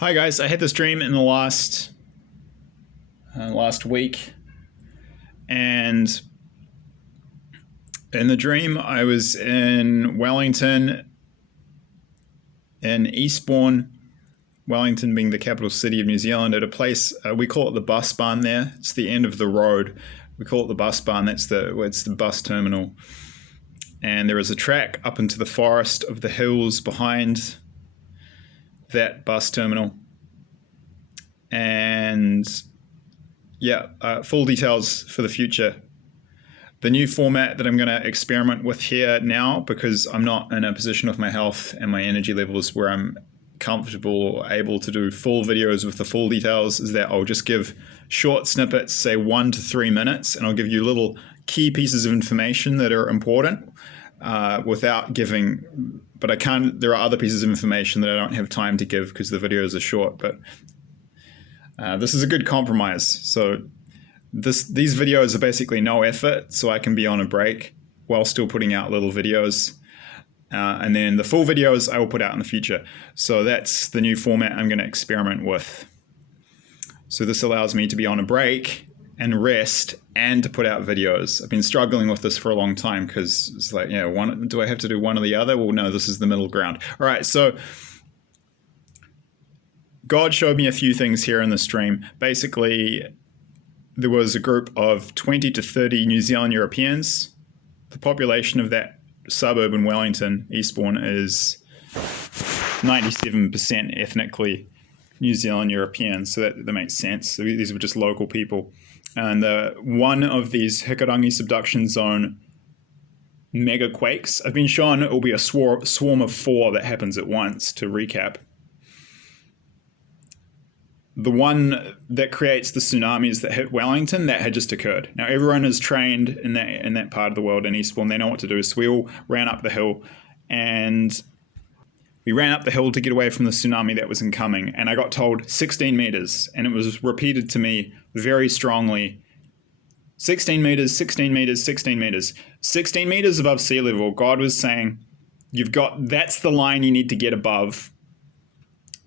Hi guys, I had this dream in the last week, and in the dream I was in Wellington, in Eastbourne, Wellington being the capital city of New Zealand, at a place we call it the bus barn. There, it's the end of the road. We call it the bus barn. It's the bus terminal, and there is a track up into the forest of the hills behind that bus terminal. And full details for the future. The new format that I'm going to experiment with here now, because I'm not in a position with my health and my energy levels where I'm comfortable or able to do full videos with the full details, is that I'll just give short snippets, say 1 to 3 minutes, and I'll give you little key pieces of information that are important without giving, but I can't, there are other pieces of information that I don't have time to give because the videos are short, but this is a good compromise. So these videos are basically no effort, so I can be on a break while still putting out little videos. And then the full videos I will put out in the future. So that's the new format I'm going to experiment with. So this allows me to be on a break and rest and to put out videos. I've been struggling with this for a long time because it's like, do I have to do one or the other? Well, no, this is the middle ground. All right, so God showed me a few things here in the stream. Basically, there was a group of 20 to 30 New Zealand Europeans. The population of that suburb in Wellington, Eastbourne, is 97% ethnically New Zealand European, so that makes sense. So these were just local people. And one of these Hikurangi subduction zone mega quakes, I've been shown it will be a swarm of 4 that happens at once, to recap. The one that creates the tsunamis that hit Wellington, that had just occurred. Now, everyone is trained in that part of the world in Eastbourne. They know what to do. So we all ran up the hill, and we ran up the hill to get away from the tsunami that was incoming. And I got told 16 meters, and it was repeated to me very strongly. 16 meters, 16 meters, 16 meters. 16 meters above sea level. God was saying, that's the line you need to get above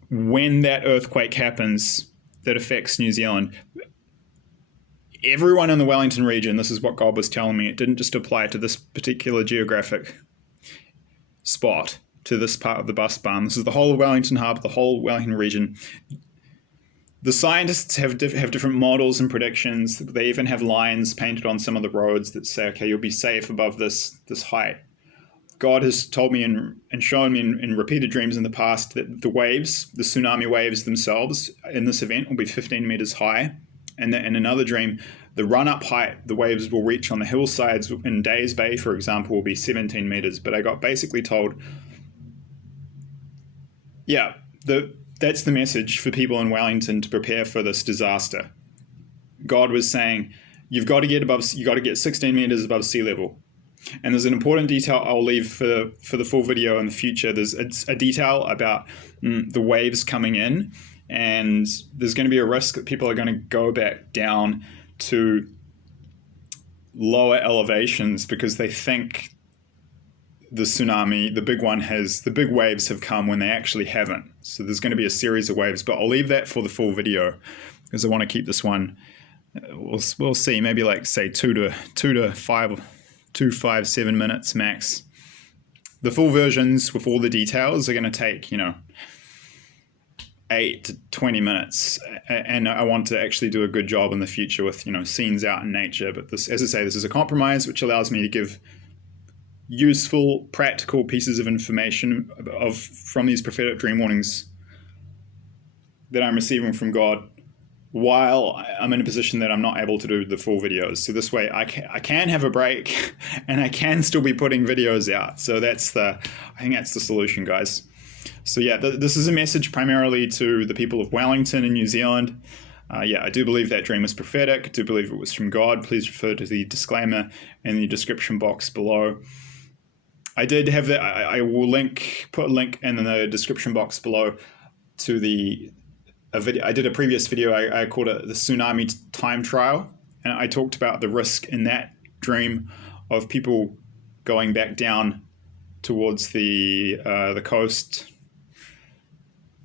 when that earthquake happens that affects New Zealand. Everyone in the Wellington region, this is what God was telling me, it didn't just apply to this particular geographic spot, to this part of the bus barn. This is the whole of Wellington Hub, the whole Wellington region. The scientists have different models and predictions. They even have lines painted on some of the roads that say, okay, you'll be safe above this height. God has told me and shown me in repeated dreams in the past that the waves, the tsunami waves themselves in this event, will be 15 meters high. And in another dream, the run-up height the waves will reach on the hillsides in Days Bay, for example, will be 17 meters. But I got basically told, that's the message for people in Wellington to prepare for this disaster. God was saying, you've got to get 16 meters above sea level. And there's an important detail I'll leave for the full video in the future. There's a detail about the waves coming in, and there's going to be a risk that people are going to go back down to lower elevations because they think the tsunami, the big waves have come when they actually haven't. So there's going to be a series of waves, but I'll leave that for the full video because I want to keep this one. We'll see, maybe like say 2 to 5, 7 minutes max. The full versions with all the details are going to take 8 to 20 minutes, and I want to actually do a good job in the future with scenes out in nature. But this, as I say, this is a compromise which allows me to give useful, practical pieces of information from these prophetic dream warnings that I'm receiving from God, while I'm in a position that I'm not able to do the full videos. So this way I can have a break and I can still be putting videos out. So I think that's the solution, guys. So this is a message primarily to the people of Wellington in New Zealand. I do believe that dream was prophetic. I do believe it was from God. Please refer to the disclaimer in the description box below. I did have that. I will put a link in the description box below to a video. I did a previous video. I called it the tsunami time trial, and I talked about the risk in that dream of people going back down towards the coast,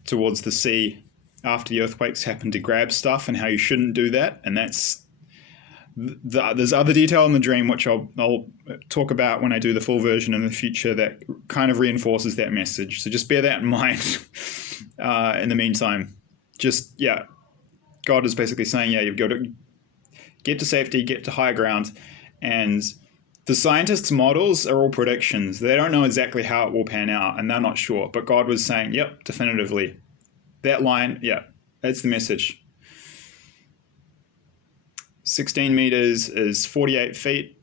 towards the sea, after the earthquakes happen to grab stuff and how you shouldn't do that. And there's other detail in the dream which I'll talk about when I do the full version in the future that kind of reinforces that message. So just bear that in mind. In the meantime, God is basically saying, you've got to get to safety, get to higher ground. And the scientists' models are all predictions. They don't know exactly how it will pan out, and they're not sure. But God was saying, yep, definitively. That line, that's the message. 16 meters is 48 feet.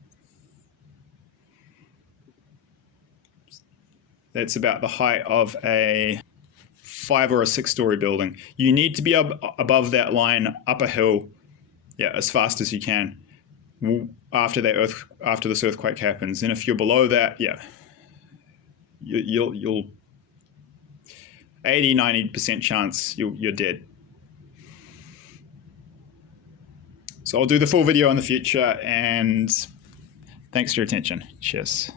That's about the height of a 5 or a 6-story building. You need to be above that line, up a hill, as fast as you can after this earthquake happens. And if you're below that, you'll 80-90% chance you're dead. So I'll do the full video in the future, and thanks for your attention. Cheers.